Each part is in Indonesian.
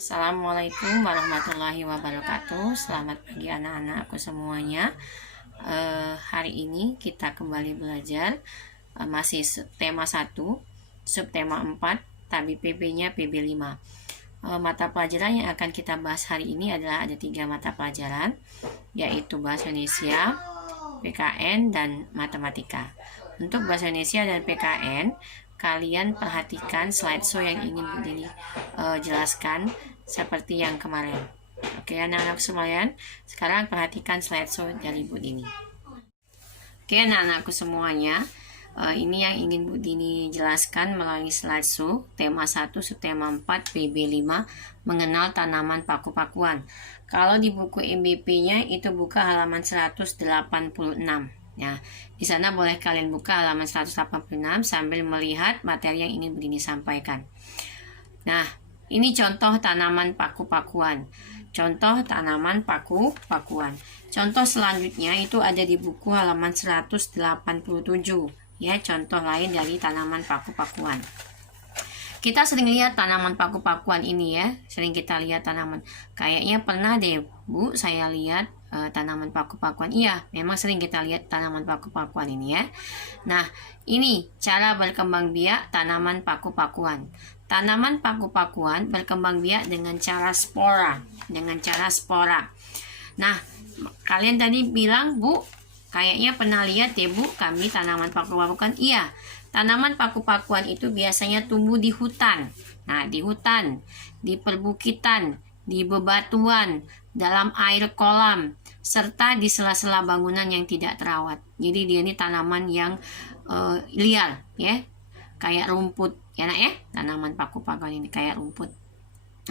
Assalamualaikum warahmatullahi wabarakatuh. Selamat pagi anak-anakku semuanya. Hari ini kita kembali belajar masih tema 1, subtema 4, tapi PB-nya PB5. Mata pelajaran yang akan kita bahas hari ini adalah ada 3 mata pelajaran, yaitu Bahasa Indonesia, PKN, dan Matematika. Untuk Bahasa Indonesia dan PKN, kalian perhatikan slideshow yang ingin jelaskan seperti yang kemarin. Oke anak-anak semuanya, sekarang perhatikan slideshow dari Bu Dini. Oke anak-anakku semuanya, ini yang ingin Bu Dini jelaskan melalui slideshow tema 1 subtema 4 PB5 mengenal tanaman paku-pakuan. Kalau di buku MBP-nya itu buka halaman 186. Ya, di sana boleh kalian buka halaman 186 sambil melihat materi yang ingin Bu Dini sampaikan. Nah, ini contoh tanaman paku-pakuan. Contoh tanaman paku-pakuan. Contoh selanjutnya itu ada di buku halaman 187. Ya, contoh lain dari tanaman paku-pakuan. Kita sering lihat tanaman paku-pakuan ini ya. Sering kita lihat tanaman. Kayaknya pernah deh, Bu, saya lihat tanaman paku-pakuan. Iya, memang sering kita lihat tanaman paku-pakuan ini ya. Nah, ini cara berkembang biak tanaman paku-pakuan. Tanaman paku-pakuan berkembang biak dengan cara spora. Nah, kalian tadi bilang, Bu, kayaknya pernah lihat ya, Bu, kami tanaman paku-pakuan. Iya, tanaman paku-pakuan itu biasanya tumbuh di hutan. Nah, di hutan, di perbukitan, di bebatuan, dalam air kolam, serta di sela-sela bangunan yang tidak terawat. Jadi dia ini tanaman yang liar ya, kayak rumput ya nak ya, tanaman paku-pakuan ini kayak rumput.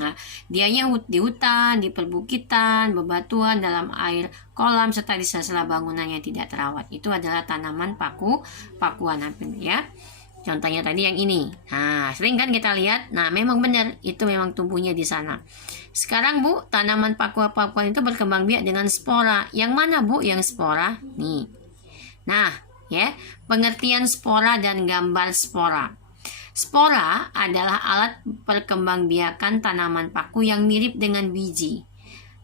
Nah, dianya di hutan, di perbukitan, bebatuan, dalam air kolam, serta di sela-sela bangunan yang tidak terawat. Itu adalah tanaman paku-pakuan ya. Contohnya tadi yang ini. Nah, sering kan kita lihat. Nah, memang benar itu memang tumbuhnya di sana. Sekarang Bu, tanaman paku-pakuan itu berkembang biak dengan spora. Yang mana Bu yang spora? Nih. Nah, ya, pengertian spora dan gambar spora. Spora adalah alat perkembangbiakan tanaman paku yang mirip dengan biji.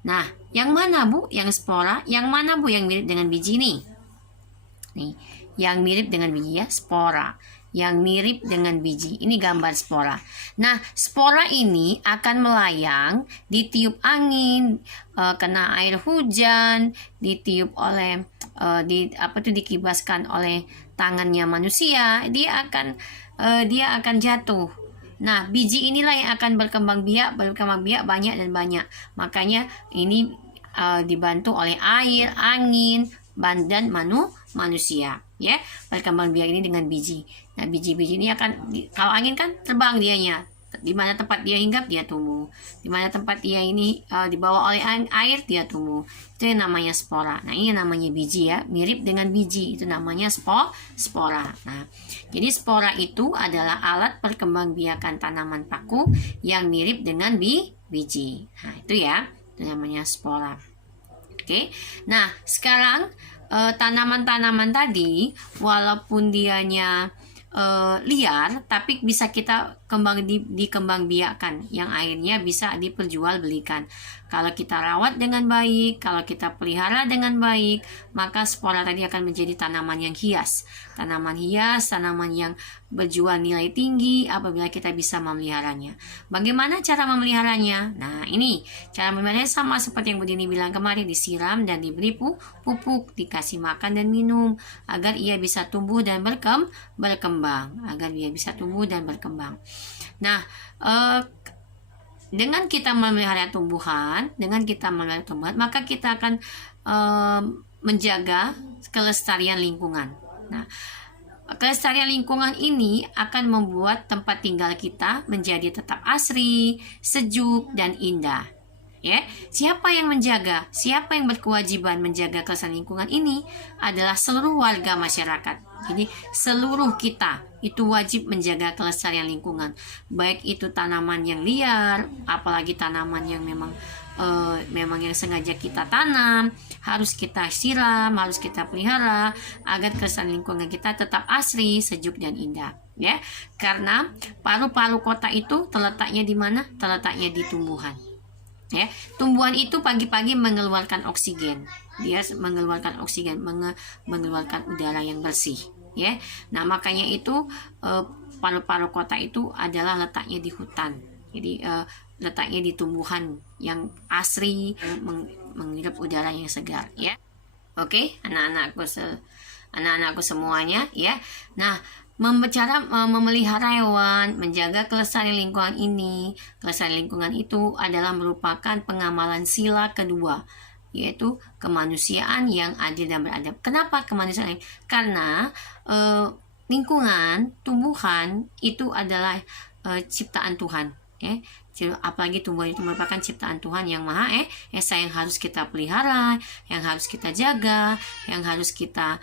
Nah, yang mana Bu yang spora? Yang mana Bu yang mirip dengan biji nih? Nih, yang mirip dengan biji ya, spora. Yang mirip dengan biji. Ini gambar spora. Nah, spora ini akan melayang, ditiup angin, kena air hujan, ditiup oleh dikibaskan oleh tangannya manusia, dia akan jatuh. Nah, biji inilah yang akan berkembang biak banyak dan banyak. Makanya ini dibantu oleh air, angin, dan manusia ya, berkembang biak ini dengan biji. Nah, biji-biji ini akan kalau angin kan terbang dianya, di mana tempat dia hinggap dia tumbuh, di mana tempat dia ini dibawa oleh air dia tumbuh. Itu yang namanya spora. Nah, ini namanya biji ya, mirip dengan biji, itu namanya spora. Nah, jadi spora itu adalah alat perkembangbiakan tanaman paku yang mirip dengan biji. Nah, itu ya, itu namanya spora. Oke. Nah, sekarang tanaman-tanaman tadi walaupun dianya liar, tapi bisa kita dikembangbiakkan, yang akhirnya bisa diperjualbelikan. Kalau kita rawat dengan baik, kalau kita pelihara dengan baik, maka spora tadi akan menjadi tanaman yang hias. Tanaman yang berjual nilai tinggi apabila kita bisa memeliharanya. Bagaimana cara memeliharanya? Nah, ini cara memeliharanya sama seperti yang Bu Dini bilang kemarin, disiram dan diberi pupuk, dikasih makan dan minum agar ia bisa tumbuh dan berkembang, Nah, dengan kita memelihara tumbuhan, maka kita akan menjaga kelestarian lingkungan. Nah, kelestarian lingkungan ini akan membuat tempat tinggal kita menjadi tetap asri, sejuk, dan indah. Ya, siapa yang menjaga? Siapa yang berkewajiban menjaga kelestarian lingkungan ini adalah seluruh warga masyarakat. Jadi seluruh kita itu wajib menjaga kelestarian lingkungan. Baik itu tanaman yang liar, apalagi tanaman yang memang yang sengaja kita tanam, harus kita siram, harus kita pelihara agar kelestarian lingkungan kita tetap asri, sejuk, dan indah. ya, karena paru-paru kota itu terletaknya di mana? Terletaknya di tumbuhan. Ya, tumbuhan itu pagi-pagi mengeluarkan oksigen, dia mengeluarkan oksigen, mengeluarkan udara yang bersih, ya. Nah, makanya itu paru-paru kota itu adalah letaknya di hutan, jadi letaknya di tumbuhan yang asri, menghirup udara yang segar, ya. Oke, anak-anakku semuanya, ya. Nah, memelihara hewan, menjaga kelestarian lingkungan ini. Kelestarian lingkungan itu adalah merupakan pengamalan sila kedua, yaitu kemanusiaan yang adil dan beradab. Kenapa kemanusiaan? Karena lingkungan, tumbuhan itu adalah ciptaan Tuhan. Apalagi tumbuhan itu merupakan ciptaan Tuhan yang maha esa, yang harus kita pelihara, yang harus kita jaga, yang harus kita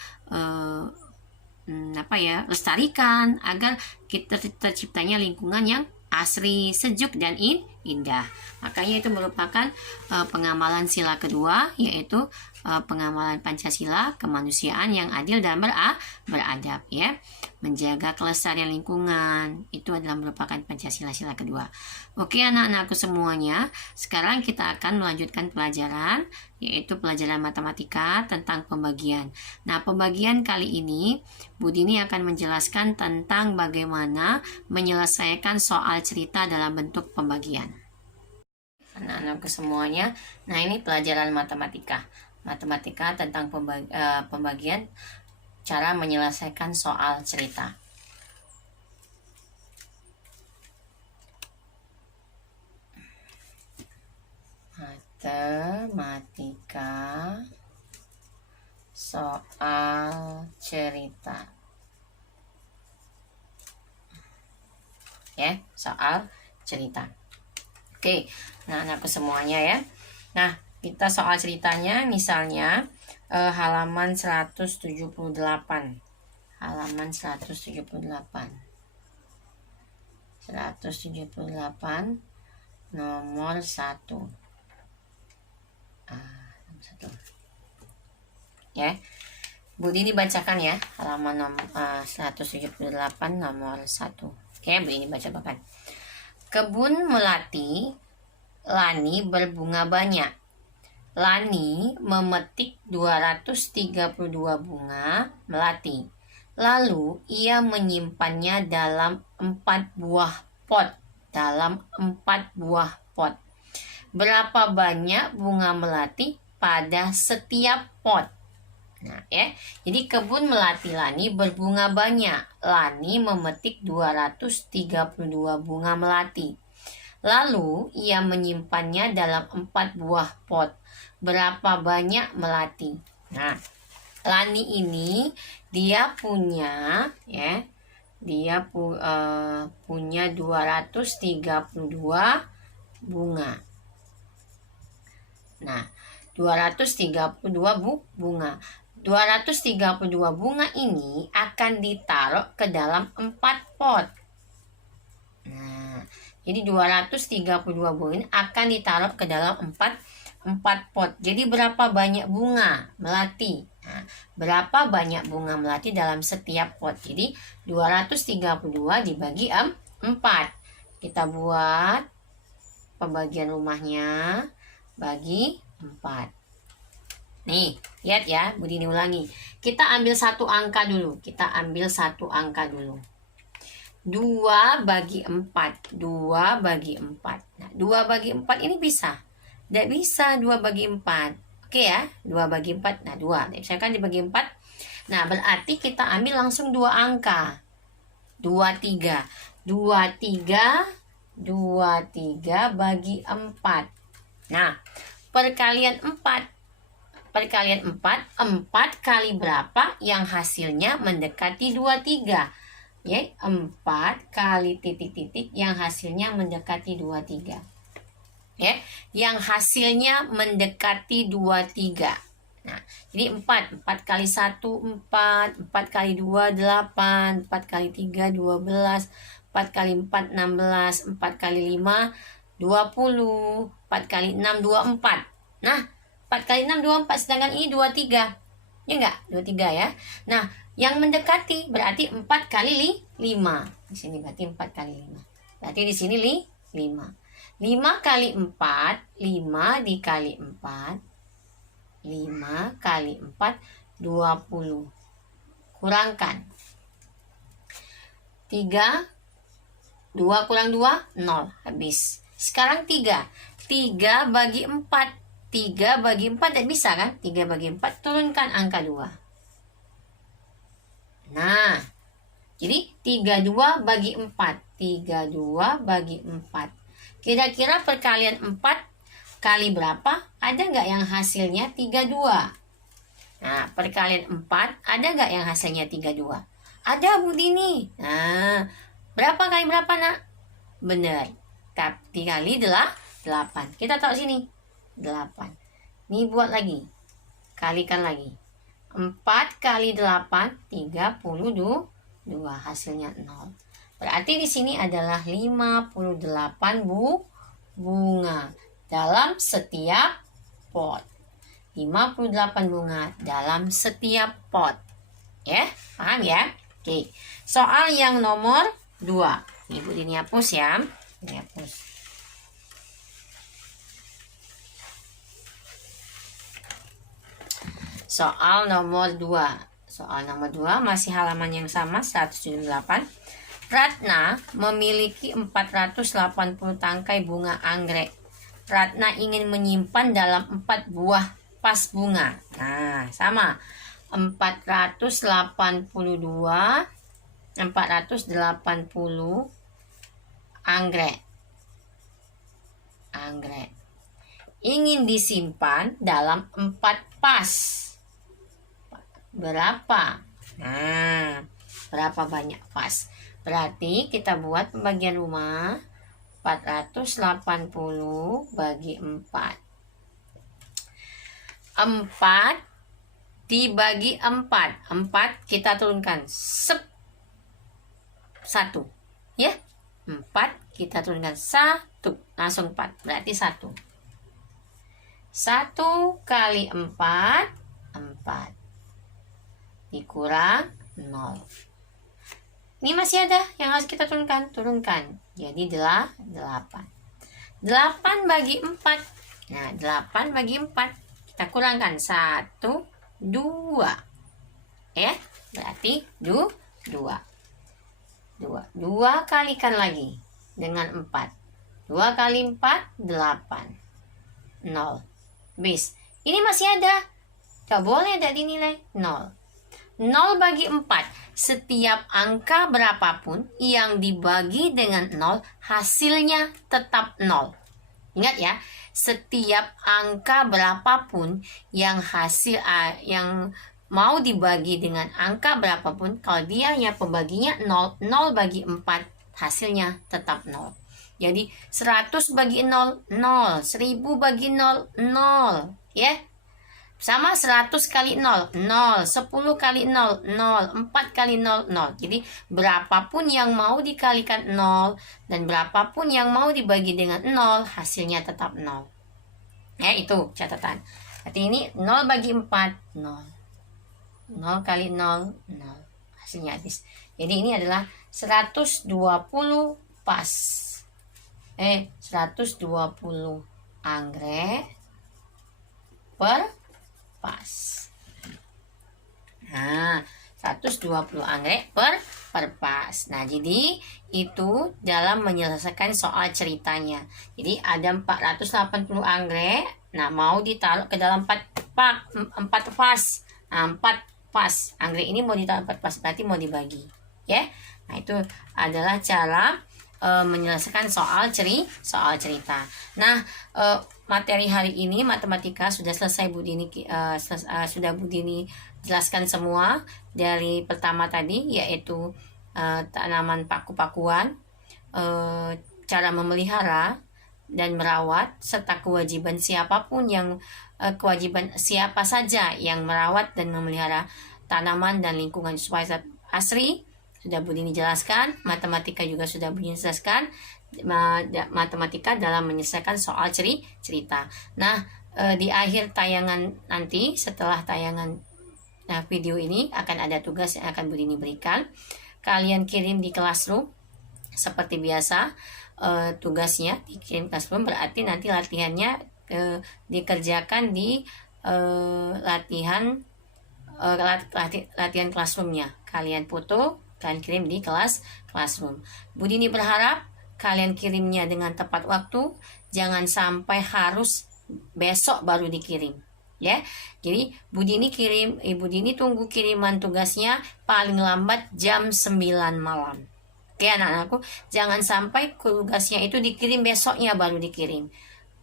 lestarikan agar kita terciptanya lingkungan yang asri, sejuk, dan indah. Makanya itu merupakan pengamalan sila kedua, yaitu pengamalan Pancasila, kemanusiaan yang adil dan beradab, ya. Menjaga kelestarian lingkungan itu adalah merupakan Pancasila sila kedua. Oke, anak-anakku semuanya, sekarang kita akan melanjutkan pelajaran, yaitu pelajaran matematika tentang pembagian. Nah, pembagian kali ini Bu Dini akan menjelaskan tentang bagaimana menyelesaikan soal cerita dalam bentuk pembagian. Anak-anakku semuanya, nah ini pelajaran matematika tentang pembagian, cara menyelesaikan soal cerita. Matematika soal cerita, ya, soal cerita. Oke, nah anakku semuanya, ya. Nah, kita soal ceritanya misalnya halaman 178. Halaman 178. 178 nomor 1. Nomor 1. Ya. Bu Dini bacakan, ya, halaman 178 nomor 1. Oke, Bu Dini bacakan. Kebun melati Lani berbunga banyak. Lani memetik 232 bunga melati. Lalu ia menyimpannya dalam 4 buah pot. Berapa banyak bunga melati pada setiap pot? Nah, ya. Jadi kebun melati Lani berbunga banyak. Lani memetik 232 bunga melati. Lalu ia menyimpannya dalam 4 buah pot. Berapa banyak melati? Nah, Lani ini dia punya, ya, dia punya 232 bunga. Nah, 232 bunga. 232 bunga ini akan ditaruh ke dalam 4 pot. Nah, jadi 232 bunga ini akan ditaruh ke dalam 4 pot. Jadi berapa banyak bunga melati? Nah, berapa banyak bunga melati dalam setiap pot? Jadi 232 dibagi 4. Kita buat pembagian rumahnya, bagi 4. Nih, lihat ya, Bu Dini ulangi. Kita ambil satu angka dulu. 2 bagi 4. 2 bagi 4. Nah, 2 bagi 4 ini bisa? Tidak bisa 2 bagi 4. Oke ya, 2 bagi 4. Nah, 2. Misalkan dibagi 4. Nah, berarti kita ambil langsung 2 angka. 23. 23 bagi 4. Nah, perkalian 4 kali berapa yang hasilnya mendekati 23? Ya, 4 kali titik-titik yang hasilnya mendekati 23. Ya, yang hasilnya mendekati 23. Nah, jadi 4 kali 1 4, 4 kali 2 8, 4 kali 3 12, 4 kali 4 16, 4 kali 5 20, 4 kali 6 24. Nah, 4 kali 6 24, sedangkan ini 23. Ya enggak? 23 ya. Nah, Yang mendekati berarti 4 kali 5. Di sini berarti 4 kali 5. Berarti di sini 5. 5 kali 4, 5 dikali 4. 5 kali 4, 20. Kurangkan. 3, 2 kurang 2, 0. Habis. Sekarang 3. 3 bagi 4. 3 bagi 4 tidak bisa kan? 3 bagi 4, turunkan angka 2. Nah, jadi 32 bagi 4. 32 bagi 4. Kira-kira perkalian 4 kali berapa? Ada nggak yang hasilnya 32? Nah, perkalian 4 ada nggak yang hasilnya 32? Ada, Bu Dini. Nah, berapa kali berapa, nak? Benar. 3 kali 8. Kita tahu sini. 8. Ini buat lagi. Kalikan lagi. 4 kali 8, 32. Hasilnya 0. Berarti di sini adalah 58 bunga dalam setiap pot. 58 bunga dalam setiap pot. Ya, paham ya? Oke. Soal yang nomor 2. Ibu Dini hapus ya. Ini hapus. Soal nomor 2. Soal nomor 2 masih halaman yang sama, 178. Ratna memiliki 480 tangkai bunga anggrek. Ratna ingin menyimpan dalam 4 buah vas bunga. Nah, sama. 480 anggrek. Ingin disimpan dalam 4 vas. Berapa? Nah, berapa banyak vas? Berarti kita buat pembagian rumah. 480 bagi 4. 4 dibagi 4. 4 kita turunkan 1. Ya. 4 kita turunkan 1. Langsung 4. Berarti 1. 1 kali 4, 4. Dikurang 0. Ini masih ada yang harus kita turunkan. Jadi 8. 8 bagi 4. Nah, 8 bagi 4. Kita kurangkan 1, 2. Ya, berarti 2. 2 kalikan lagi dengan 4. 2 kali 4, 8. 0. Bis. Ini masih ada. Gak boleh tidak dinilai. 0. 0 bagi 4. Setiap angka berapapun yang dibagi dengan 0, hasilnya tetap 0. Ingat ya, setiap angka berapapun yang mau dibagi dengan angka berapapun, kalau dia hanya pembaginya 0, 0 bagi 4, hasilnya tetap 0. Jadi 100 bagi 0, 0. 1000 bagi 0, 0. Ya. Sama 100 kali 0, 0. 10 kali 0, 0. 4 kali 0, 0. Jadi berapapun yang mau dikalikan 0 dan berapapun yang mau dibagi dengan 0, hasilnya tetap 0. Ya, itu catatan. Berarti ini 0 bagi 4, 0. 0 kali 0, 0. Hasilnya habis. Jadi ini adalah 120 vas. 120 anggrek per vas. Nah, 120 anggrek per vas. Nah, jadi itu dalam menyelesaikan soal ceritanya. Jadi ada 480 anggrek. Nah, mau ditaruh ke dalam 4 vas. Nah, 4 vas. Anggrek ini mau ditaruh 4 vas, berarti mau dibagi. Ya. Nah, itu adalah cara menyelesaikan soal cerita. Nah, materi hari ini matematika sudah selesai Bu Dini, sudah Bu Dini jelaskan semua dari pertama tadi, yaitu tanaman paku-pakuan, cara memelihara dan merawat, serta kewajiban siapa saja yang merawat dan memelihara tanaman dan lingkungan supaya asri. Sudah Bu Dini jelaskan, matematika juga sudah Bu Dini jelaskan, matematika dalam menyelesaikan soal cerita. Nah, di akhir tayangan nanti, setelah tayangan Nah, video ini akan ada tugas yang akan Bu Dini berikan. Kalian kirim di Classroom seperti biasa. Tugasnya dikirim Classroom, berarti nanti latihannya dikerjakan di latihan Classroomnya. Kalian foto, kalian kirim di Classroom. Bu Dini berharap kalian kirimnya dengan tepat waktu, jangan sampai harus besok baru dikirim. Ya, jadi Ibu Dini tunggu kiriman tugasnya paling lambat jam 9 malam. Oke anak-anakku, jangan sampai tugasnya itu dikirim besoknya baru dikirim.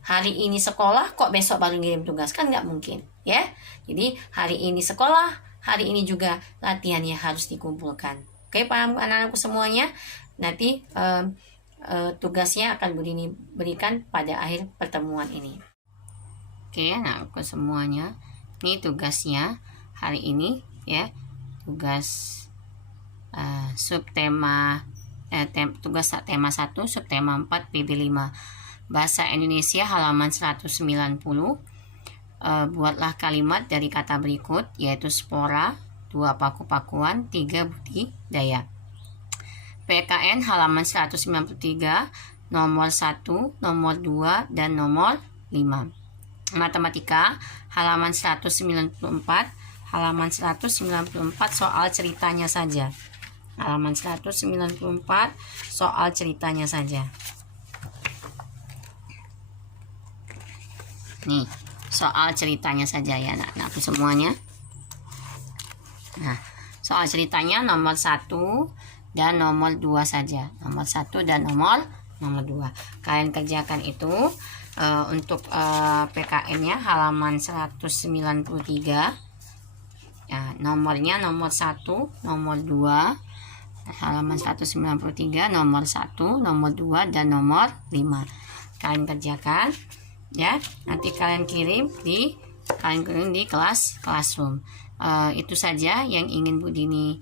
Hari ini sekolah kok besok baru ngirim tugas, kan nggak mungkin ya. Jadi hari ini sekolah, hari ini juga latihannya harus dikumpulkan. Oke, paham anak-anakku semuanya? Nanti tugasnya akan Bu Dini berikan pada akhir pertemuan ini. Oke anakku semuanya, ini tugasnya hari ini ya, tugas subtema tugas tema 1 subtema 4 PB5 Bahasa Indonesia halaman 190. Buatlah kalimat dari kata berikut, yaitu spora, 2 paku-pakuan, 3 budidaya. PKN halaman 193, nomor 1, nomor 2, dan nomor 5. Matematika halaman 194, halaman 194 soal ceritanya saja. Halaman 194 soal ceritanya saja. Nih, soal ceritanya saja ya anak-anakku semuanya. Nah, soal ceritanya nomor 1 dan nomor 2 saja. Nomor 1 dan nomor 2. Kalian kerjakan itu. Untuk PKN-nya halaman 193. Ya, nomornya nomor 1, nomor 2. Halaman 193, nomor 1, nomor 2, dan nomor 5. Kalian kerjakan ya. Nanti kalian kirim di Classroom. Itu saja yang ingin Bu Dini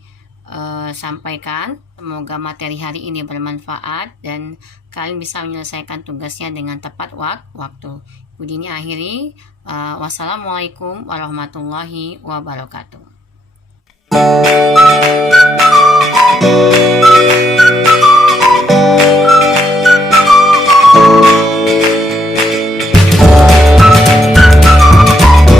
sampaikan. Semoga materi hari ini bermanfaat dan kalian bisa menyelesaikan tugasnya dengan tepat waktu. Bu Dini akhiri. Wassalamualaikum warahmatullahi wabarakatuh.